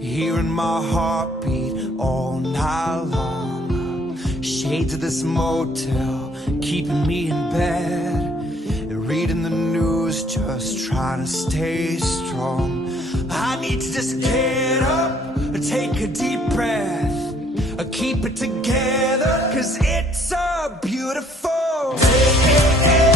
hearing my heartbeat all night long. Shades of this motel keeping me in bed, reading the news, just trying to stay strong. I need to just get up, take a deep breath, keep it together, 'cause it's a beautiful day.